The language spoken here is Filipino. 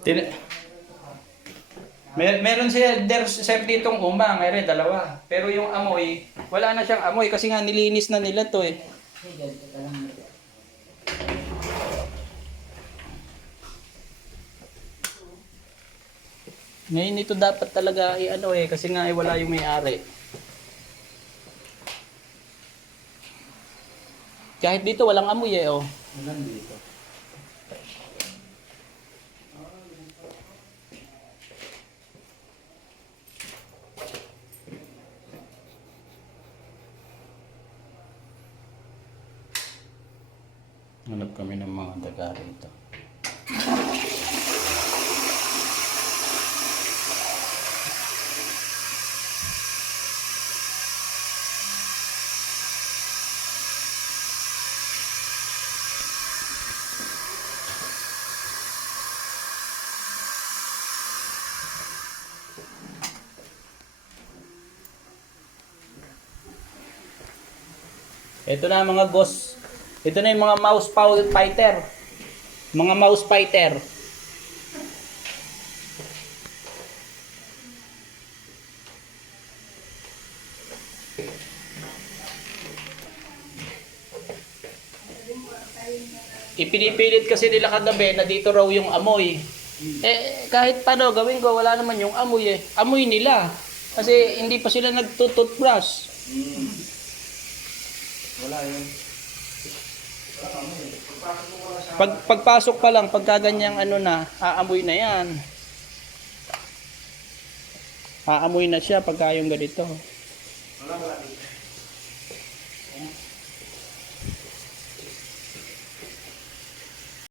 Tin- meron siya, sir ditong umang, dalawa. Pero yung amoy, wala na siyang amoy kasi nga nilinis na nila to eh. Ngayon ito dapat talaga i-ano eh, kasi nga wala yung may-ari. Kahit dito walang amoy eh oh. Walang dito. Hanap kami ng mga daga rito. Ito na mga boss. Ito na yung mga mouse fighter. Mga mouse fighter. Ipinipilit kasi nila kagabi na dito raw yung amoy. Eh kahit paano gawin ko wala naman yung amoy eh. Amoy nila. Kasi hindi pa sila nagtututbrush. Wala yun. Pagpasok pa lang, pagka ganyang ano na, aamoy na yan. Aamoy na siya pagka yung ganito. Wala dito.